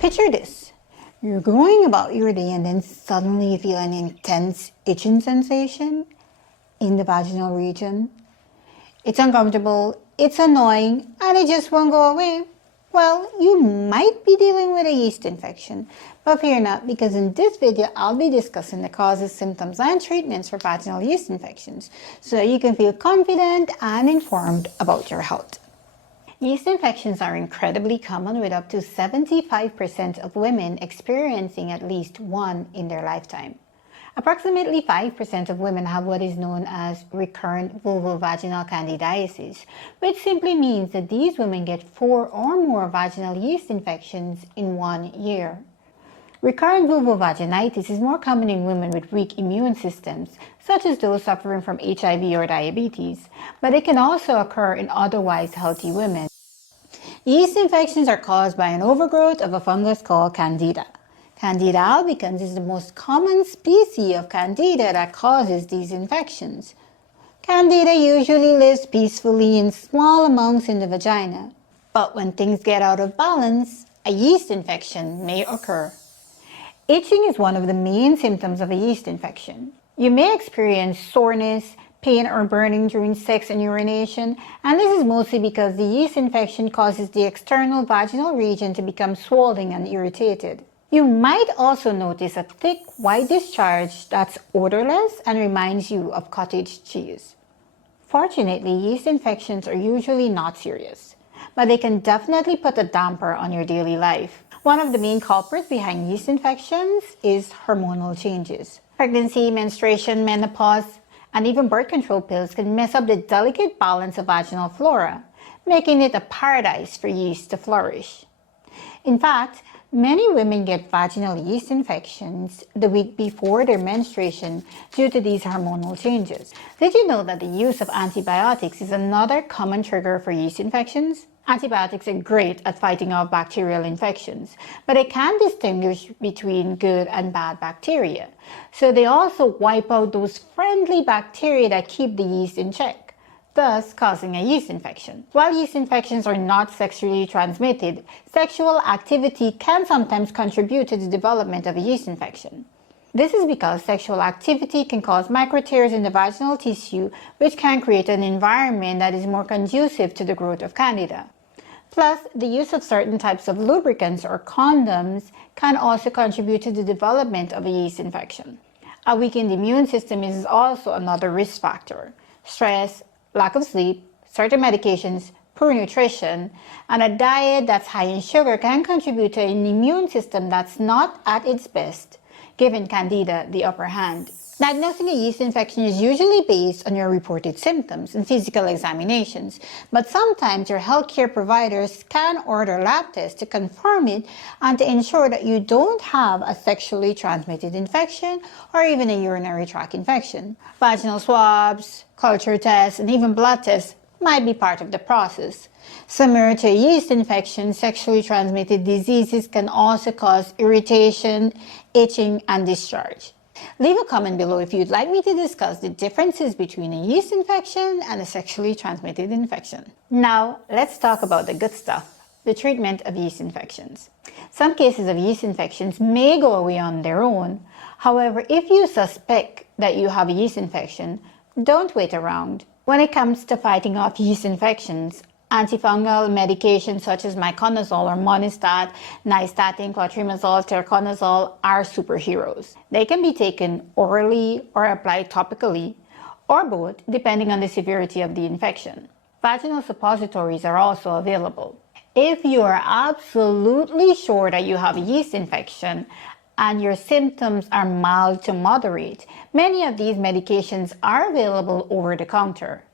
Picture this. You're going about your day and then suddenly you feel an intense itching sensation in the vaginal region. It's uncomfortable, it's annoying, and it just won't go away. Well, you might be dealing with a yeast infection, but fear not, because in this video I'll be discussing the causes, symptoms, and treatments for vaginal yeast infections so that you can feel confident and informed about your health. Yeast infections are incredibly common, with up to 75% of women experiencing at least one in their lifetime. Approximately 5% of women have what is known as recurrent vulvovaginal candidiasis, which simply means that these women get 4 or more vaginal yeast infections in 1 year. Recurrent vulvovaginitis is more common in women with weak immune systems, such as those suffering from HIV or diabetes, but it can also occur in otherwise healthy women. Yeast infections are caused by an overgrowth of a fungus called Candida. Candida albicans is the most common species of Candida that causes these infections. Candida usually lives peacefully in small amounts in the vagina, but when things get out of balance, a yeast infection may occur. Itching is one of the main symptoms of a yeast infection. You may experience soreness, pain, or burning during sex and urination, and this is mostly because the yeast infection causes the external vaginal region to become swollen and irritated. You might also notice a thick white discharge that's odorless and reminds you of cottage cheese. Fortunately, yeast infections are usually not serious, but they can definitely put a damper on your daily life. One of the main culprits behind yeast infections is hormonal changes. Pregnancy, menstruation, menopause, and even birth control pills can mess up the delicate balance of vaginal flora, making it a paradise for yeast to flourish. In fact, many women get vaginal yeast infections the week before their menstruation due to these hormonal changes. Did you know that the use of antibiotics is another common trigger for yeast infections? Antibiotics are great at fighting off bacterial infections, but they can distinguish between good and bad bacteria. So they also wipe out those friendly bacteria that keep the yeast in check, thus causing a yeast infection. While yeast infections are not sexually transmitted, sexual activity can sometimes contribute to the development of a yeast infection. This is because sexual activity can cause micro tears in the vaginal tissue, which can create an environment that is more conducive to the growth of Candida. Plus, the use of certain types of lubricants or condoms can also contribute to the development of a yeast infection. A weakened immune system is also another risk factor. Stress, lack of sleep, certain medications, poor nutrition, and a diet that's high in sugar can contribute to an immune system that's not at its best, giving Candida the upper hand. Diagnosing a yeast infection is usually based on your reported symptoms and physical examinations, but sometimes your healthcare providers can order lab tests to confirm it and to ensure that you don't have a sexually transmitted infection or even a urinary tract infection. Vaginal swabs, culture tests, and even blood tests might be part of the process. Similar to a yeast infection, sexually transmitted diseases can also cause irritation, itching, and discharge. Leave a comment below if you'd like me to discuss the differences between a yeast infection and a sexually transmitted infection. Now, let's talk about the good stuff, the treatment of yeast infections. Some cases of yeast infections may go away on their own. However, if you suspect that you have a yeast infection, don't wait around. When it comes to fighting off yeast infections, antifungal medications such as miconazole or monistat, nystatin, clotrimazole, tericonazole are superheroes. They can be taken orally or applied topically, or both, depending on the severity of the infection. Vaginal suppositories are also available. If you are absolutely sure that you have a yeast infection and your symptoms are mild to moderate, many of these medications are available over the counter.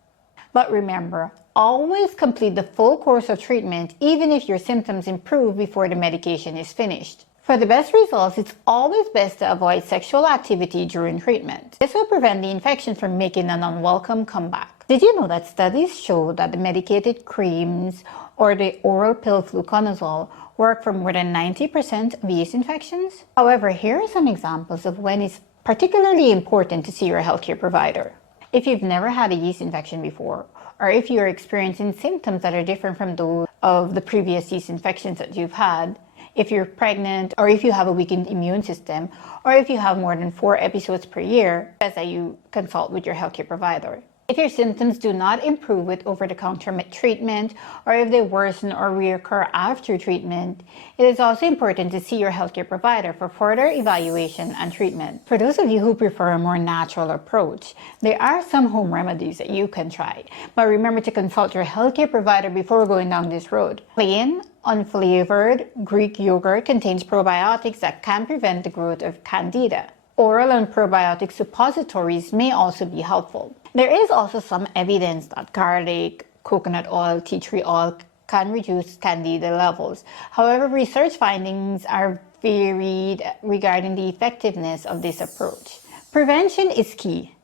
But remember, always complete the full course of treatment even if your symptoms improve before the medication is finished. For the best results, it's always best to avoid sexual activity during treatment. This will prevent the infection from making an unwelcome comeback. Did you know that studies show that the medicated creams or the oral pill fluconazole work for more than 90% of yeast infections? However, here are some examples of when it's particularly important to see your healthcare provider. If you've never had a yeast infection before, or if you're experiencing symptoms that are different from those of the previous yeast infections that you've had, If you're pregnant, or if you have a weakened immune system, or if you have more than 4 episodes per year, best that you consult with your healthcare provider. If your symptoms do not improve with over-the-counter treatment, or if they worsen or reoccur after treatment, it is also important to see your healthcare provider for further evaluation and treatment. For those of you who prefer a more natural approach, there are some home remedies that you can try, but remember to consult your healthcare provider before going down this road. Plain, unflavored Greek yogurt contains probiotics that can prevent the growth of Candida. Oral and probiotic suppositories may also be helpful. There is also some evidence that garlic, coconut oil, tea tree oil can reduce Candida levels. However, research findings are varied regarding the effectiveness of this approach. Prevention is key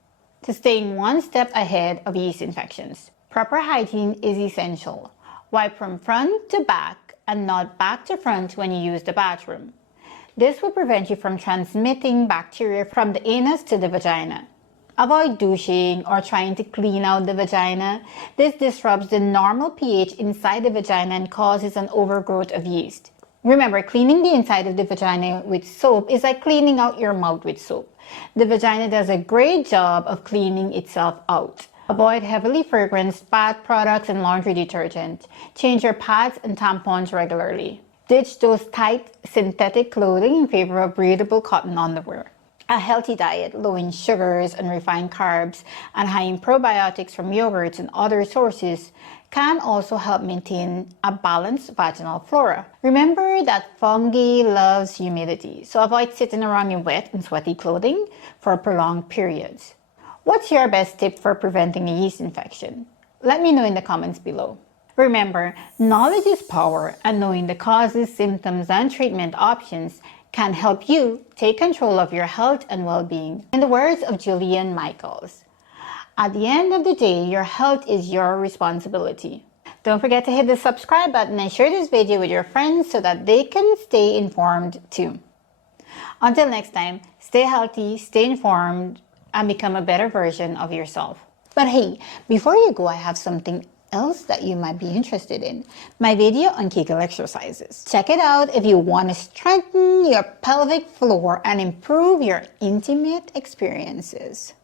to staying one step ahead of yeast infections. Proper hygiene is essential. Wipe from front to back and not back to front when you use the bathroom. This will prevent you from transmitting bacteria from the anus to the vagina. Avoid douching or trying to clean out the vagina. This disrupts the normal pH inside the vagina and causes an overgrowth of yeast. Remember, cleaning the inside of the vagina with soap is like cleaning out your mouth with soap. The vagina does a great job of cleaning itself out. Avoid heavily fragranced bath products and laundry detergent. Change your pads and tampons regularly. Ditch those tight synthetic clothing in favor of breathable cotton underwear. A healthy diet, low in sugars and refined carbs, and high in probiotics from yogurts and other sources, can also help maintain a balanced vaginal flora. Remember that fungi loves humidity, so avoid sitting around in wet and sweaty clothing for prolonged periods. What's your best tip for preventing a yeast infection? Let me know in the comments below. Remember, knowledge is power, and knowing the causes, symptoms, and treatment options can help you take control of your health and well-being. In the words of Julian Michaels, at the end of the day, your health is your responsibility. Don't forget to hit the subscribe button and share this video with your friends so that they can stay informed too. Until next time, stay healthy, stay informed, and become a better version of yourself. But hey, before you go, I have something else that you might be interested in. My video on Kegel exercises. Check it out if you want to strengthen your pelvic floor and improve your intimate experiences.